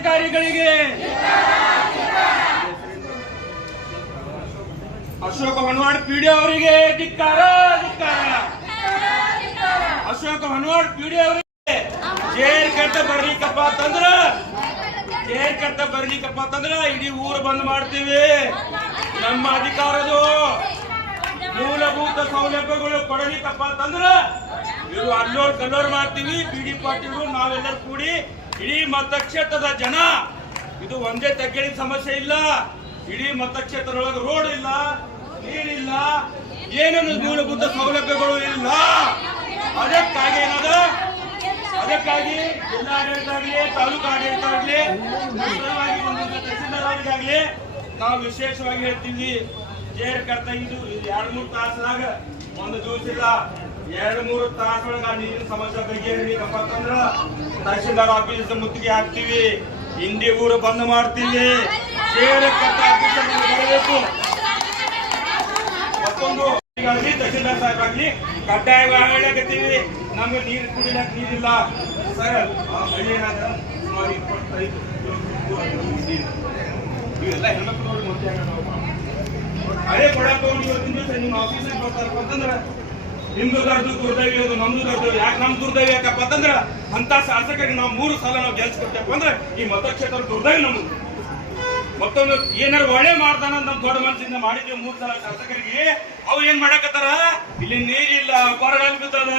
ಅಧಿಕಾರಿಗಳಿಗೆ ಅಶೋಕ ಹೊನ್ವಾಡ್ ಪಿಡಿಒ ಅವರಿಗೆ ಧಿಕ್ಕಾರ ಧಿಕ್ಕಾರ. ಅಶೋಕ ಹೊನ್ವಾಡ್ ಪಿಡಿಒ ಅವರಿಗೆ ಜೈಲ್ ಕಟ್ಟ ಬರ್ಲಿಕ್ಕಪ್ಪ ಅಂತಂದ್ರ ಇಡೀ ಊರು ಬಂದ್ ಮಾಡ್ತೀವಿ. ನಮ್ಮ ಅಧಿಕಾರದ ಮೂಲಭೂತ ಸೌಲಭ್ಯಗಳು ಕೊಡಲಿಕ್ಕಪ್ಪ ಅಂತಂದ್ರ ಇದು ಅಲ್ಲೋರ್ ಕಲ್ಲೋರ್ ಮಾಡ್ತೀವಿ. ಬಿಡಿ ಪಾಟೀಲ್ ನಾವೆಲ್ಲರೂ ಕೂಡಿ ಇಡೀ ಮತಕ್ಷೇತ್ರದ ಜನ, ಇದು ಒಂದೇ ತಗ್ಗಿನ ಸಮಸ್ಯೆ ಇಲ್ಲ. ಇಡೀ ಮತಕ್ಷೇತ್ರದೊಳಗೆ ರೋಡ್ ಇಲ್ಲ, ನೀರಿಲ್ಲ, ಏನೇನು ಮೂಲಭೂತ ಸೌಲಭ್ಯಗಳು ಇಲ್ಲ. ಅದಕ್ಕಾಗಿ ಜಿಲ್ಲಾಡಳಿತ ಆಗಲಿ, ತಾಲೂಕು ಆಡಳಿತ ಆಗಲಿ, ತಹಸೀಲ್ದಾರ್ಗಾಗಲಿ ನಾವು ವಿಶೇಷವಾಗಿ ಹೇಳ್ತೀವಿ, ಜೇರ್ ಕರ್ತ ಇದು 2-3 ತಾಸದಾಗ ಒಂದು ದಿವಸ ಇಲ್ಲ, 2-3 ತಾಸೊಳಗ ನೀರಿನ ಸಮಸ್ಯೆ ಬಗೆಹರಿಬೇಕಪ್ಪ ಅಂತಂದ್ರ ತಹಸೀಲ್ದಾರ್ ಆಫೀಸ್ ಮುತ್ತಿಗೆ ಹಾಕ್ತಿವಿ, ಹಿಂದಿ ಊರು ಬಂದ್ ಮಾಡ್ತೀವಿ. ಜೇರ್ ಕರ್ತ ಆಫೀಸ್ ಬರಬೇಕು. ಮತ್ತೊಂದು ತಹಸೀಲ್ದಾರ್ ಸಾಹೇಬ್ ಆಗ್ಲಿ ಕಡ್ಡಾಯವಾಗಿ ಹೇಳಕತ್ತೀವಿ, ನಮ್ಗೆ ನೀರು ಕುಡಿಲಕ್ ನೀರಿಲ್ಲ ಸರ್. ಹಳ್ಳಿ ಏನಾದ ಸುಮಾರು 25 ಇವೆಲ್ಲ ಹೆಣ್ಮಕ್ಳು ನೋಡಿ ಮುಖ್ಯ ಅದೇ ಕೊಡಕ್ಕೆ ಹೋಗಿ ಇವತ್ತಿನ ದಿವಸ ನಿಮ್ಮ ಆಫೀಸಿಗೆ ಬರ್ತಾರಪ್ಪ ಅಂತಂದ್ರ ನಿಮ್ದು ದುರ್ದೈವಿ, ಅದು ನಮ್ದು ದುರ್ದೈವಿ. ಯಾಕೆ ನಮ್ ದುರ್ದೈವಿ ಯಾಕಪ್ಪ ಅಂತಂದ್ರ ಅಂತ ಶಾಸಕರಿಗೆ ನಾವು 3 ಸಲ ನಾವು ಗೆಲ್ಸ್ಕೊಡ್ತೇವೆ ಅಂದ್ರೆ ಈ ಮತಕ್ಷೇತ್ರ ದುರ್ದೈವಿ ನಮ್ದು. ಮತ್ತೊಂದು ಏನಾರು ಒಳ್ಳೆ ಮಾಡ್ತಾನ ನಮ್ ದೊಡ್ಡ ಮನಸ್ಸಿಂದ ಮಾಡಿದ್ವಿ 3 ಸಲ ಶಾಸಕರಿಗೆ. ಅವ್ರು ಏನ್ ಮಾಡಕತ್ತಾರ, ಇಲ್ಲಿ ನೀರಿಲ್ಲ, ಬರಗಾಲ ಬಿದ್ದದ,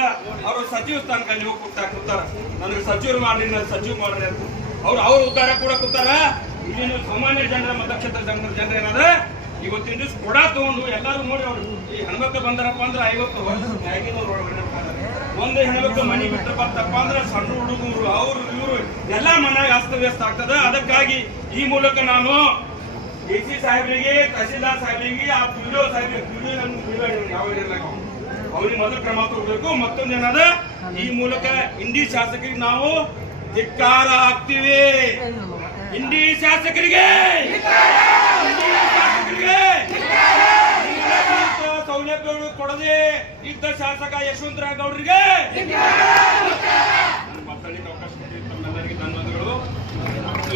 ಅವ್ರು ಸಚಿವ ಸ್ಥಾನಕ್ಕೆ ಹೋಗಿ ಕೂತಾರ. ನನಗೆ ಸಚಿವರು ಮಾಡ್ರಿ, ಸಚಿವ ಮಾಡ್ರಿ ಅಂತ ಅವ್ರು ಉದ್ದಾರ ಕೂಡ ಕೂತಾರ. ಇಲ್ಲಿ ನೀವು ಸಾಮಾನ್ಯ ಜನರ ಮತಕ್ಷೇತ್ರ ಜನರ ಏನಾದ್ರೆ ಇವತ್ತಿನ ದಿವಸ ಕೊಡ ತಗೊಂಡು ಎಲ್ಲಾರು ನೋಡಿ ಅವ್ರು ಈ ಹೆಣ್ಮಕ್ಳು ಬಂದಾರಪ್ಪ ಅಂದ್ರೆ 50 ವರ್ಷ ಒಂದು ಹೆಣ್ಮಕ್ಳು ಮನೆ ಬಿಟ್ಟು ಬರ್ತಪ್ಪ ಅಂದ್ರೆ ಸಣ್ಣ ಹುಡುಗರು ಅವ್ರು ಇವರು ಎಲ್ಲ ಮನ್ಯಾಗ ಅಸ್ತವ್ಯಸ್ತ ಆಗ್ತದ. ಅದಕ್ಕಾಗಿ ಈ ಮೂಲಕ ನಾನು DC ಸಾಹೇಬರಿಗೆ, ತಹಸೀಲ್ದಾರ್ ಸಾಹೇಬರಿಗೆ, ಆ ಪಿಡಿಒ ಸಾಹೇಬರಿಗೆ ಯಾವ ಅವ್ರಿಗೆ ಮೊದಲು ಕ್ರಮ ತಗೋಬೇಕು. ಮತ್ತೊಂದು ಏನದ, ಈ ಮೂಲಕ ಇಂಡಿ ಶಾಸಕರಿಗೆ ನಾವು ಧಿಕ್ಕಾರ ಹಾಕ್ತಿವಿ. ಇಂಡಿ ಶಾಸಕರಿಗೆ ಸೌಲಭ್ಯಗಳು ಕೊಡದೆ ಇದ್ದ ಶಾಸಕ ಯಶವಂತರಾವ್ ಗೌಡರಿಗೆ ಮಾತಾಡಲಿಕ್ಕೆ ಅವಕಾಶ ಕೊಟ್ಟಿದ್ದು ತಮ್ಮೆಲ್ಲರಿಗೆ ಧನ್ಯವಾದಗಳು.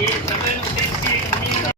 ಈ ಸಭೆಯನ್ನು